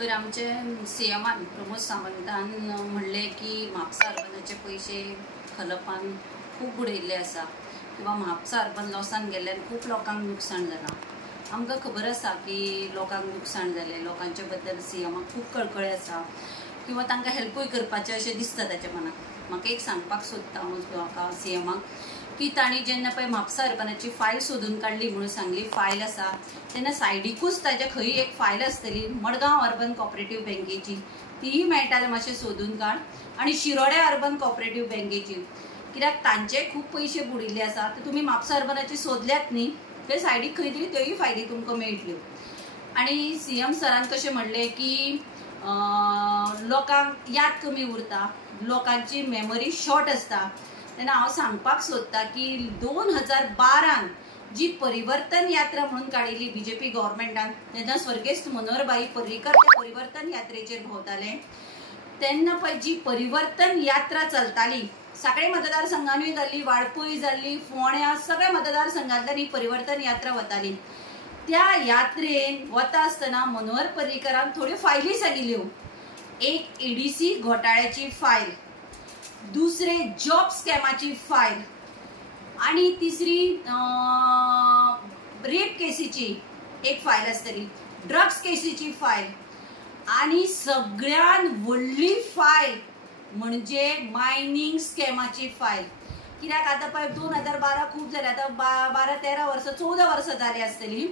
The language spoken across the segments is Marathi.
तर आमचे सीएमान प्रमोद सावंतान म्हणले की म्हापसा अर्बनाचे पैसे खलपान खूप बुडयल्ले आसा किंवा म्हापसा अर्बन लॉसान गेल्ल्यान खूप लोकांक नुकसाण जालां। आमकां खबर आसा की लोकांक नुकसाण जालें, लोकांचे बद्दल सीएमाक खूप कळकळी आसा किंवा तांकां हेल्पूय करपाचें अशें दिसता ताच्या मनाक। म्हाका एक सांगपाक सोदता म्हाका सीएमाक की तांणी जेन्ना पळय म्हापसा अर्बनाची फायल सोदून काडली म्हणून सांगली फायल आसा तेन्ना सायडीकूच ताच्या खंय एक फायल आसतली मडगांव अर्बन कॉपरेटीव बँकेची, तीय मेळटालें मातशें सोदून काड, आनी शिरोड्या अर्बन कॉपरेटीव बँकेची, कित्याक तांचे खूब पयशे बुडिल्ले आसा। तर तुमी म्हापसा अर्बनाची सोदल्यात न्ही, ते सायडीक खंय तरी त्योय फायली तुमकां मेळटल्यो। आनी सीएम सरान कशें म्हणलें की लोकांक याद कमी उरता, लोकांची मेमरी शॉर्ट आसता। तेन्ना हांव सांगपाक सोदता की 2012 जी परिवर्तन यात्रा म्हणून काडिल्ली बीजेपी गव्हर्मेंटान, तेन्ना स्वर्गेस्त मनोहरभाई पर्रीकर ते परिवर्तन यात्रेचेर भोंवताले, तेन्ना पळय जी परिवर्तन यात्रा चलताली सगळे मतदारसंघांनी जाल्ली, वाळपय जाल्ली, फोंड्या सगळ्या मतदारसंघांतल्यान ही परिवर्तन यात्रा वताली। त्या यात्रेन वता आसतना मनोहर पर्रीकरान थोड्यो फायली सांगिल्ल्यो। एक एडीसी घोटाळ्याची फायल, दुसरे जॉब स्कॅमाची फायल, आणि तिसरी रेप केसीची एक फायल आसतली, ड्रग्स केसीची फायल, आणि सगळ्यान व्हडली फायल म्हणजे मायनिंग स्कॅमाची फायल। कित्याक आतां पळय 2012 खूब जाले, आतां 12-13 वर्सां 14 वर्सां जाली आसतली,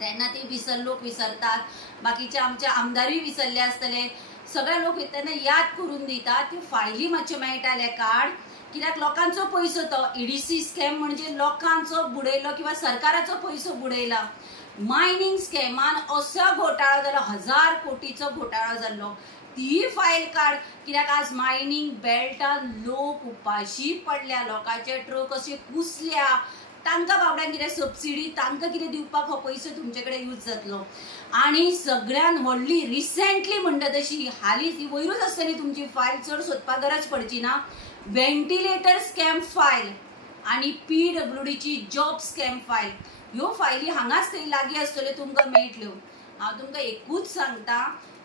तेन्ना ती लोक विसरतात, बाकीचे आमचे आमदारूय विसरले आसतले, सगळे लोक तेन्ना याद करून दितात। त्यो फायली मातशे मेळटाले काड, कित्याक लोकांचो पयसो तो ईडीसी स्कॅम म्हणजे लोकांचो बुडयलो किंवा सरकाराचो पयसो बुडयला। मायनिंग स्कॅमान असो घोटाळो जालो, 1000 कोटीचो घोटाळो जाल्लो, ती फायल काड, कित्याक आज मायनिंग बेल्टान लोक उपाशी पडल्या, लोकांचे ट्रक अशे कुसल्या, तांकां बाबड्यांक कितें सबसिडी तांकां कितें दिवपाक हो पयसो तुमचे कडेन यूज जातलो। आनी सगळ्यान व्हडली रिसेंटली म्हणटा तशी हालींच ही वयरूच आसतली तुमची फायल, चड सोदपाक गरज पडची ना, व्हेंटिलेटर स्कॅम फायल आनी पीडब्ल्यूडीची जॉब स्कॅम फायल, ह्यो फायली हांगाच थंय लागीं आसतल्यो तुमकां मेळटल्यो। हांव तुमकां एकूच सांगता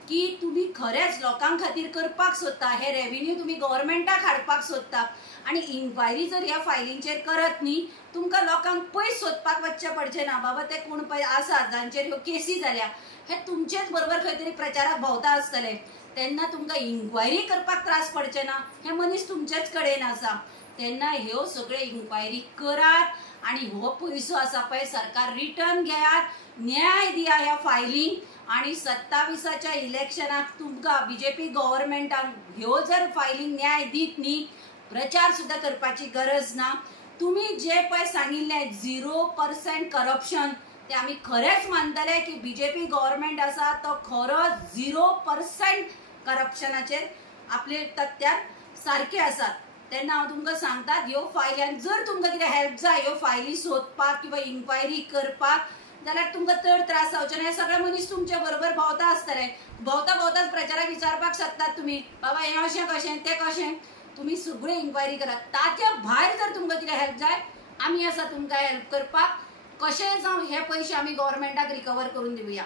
की तुम्ही खरेंच लोकां खातीर करपाक सोदता, हे रेव्हेन्यू तुम्ही गव्हर्मेंटाक हाडपाक सोदता, आनी इन्क्वायरी जर ह्या फायलींचेर करत न्ही, तुमकां लोकांक पयस सोदपाक वचचें पडचें ना। बाबा ते कोण पळय आसा जांचेर ह्यो केसी जाल्या, हे तुमचेच बरोबर खंय तरी प्रचाराक भोंवता आसतले, तेन्ना तुमकां इन्क्वायरी करपाक त्रास पडचे ना, हे मनीस तुमचेच कडेन आसा। तेन्ना ह्यो सगळे इन्क्वायरी करात, आनी हो पयसो आसा पळय सरकार रिटर्न घेयात, न्याय दिया ह्या फायलींक, आणि 27च्या इलेक्शनाक तुमकां बीजेपी गव्हर्मेंटान ह्यो जर फायलींक न्याय दीत न्ही, प्रचार सुद्धा करपाची गरज ना। तुम्ही जे पळय सांगिल्लें 0% करप्शन, ते आमी खरेंच मानतले की बीजेपी गव्हर्मेंट आसा तो खरोच 0% करप्शनाचेर आपले तत्त्यार सारखे आसात। तेन्ना हांव तुमकां सांगता, ह्यो फायल्यान जर तुमकां कितें हेल्प जाय ह्यो फायली सोदपाक किंवा इन्क्वायरी करपाक, जाल्यार तुमकां चड त्रास जावचे ना। हे सगळे मनीस तुमचे बरोबर भोंवता आसतले, भोंवताच प्रचाराक विचारपाक शकतात तुमी, बाबा हें अशें कशें तें कशें, तुमी सगळे इन्क्वायरी करात। ताच्या भायर जर तुमकां कितें हेल्प जाय, आमी आसा तुमकां हेल्प करपाक, कशें जावं हे पयशे आमी गव्हर्मेंटाक रिकवर करून दिवया।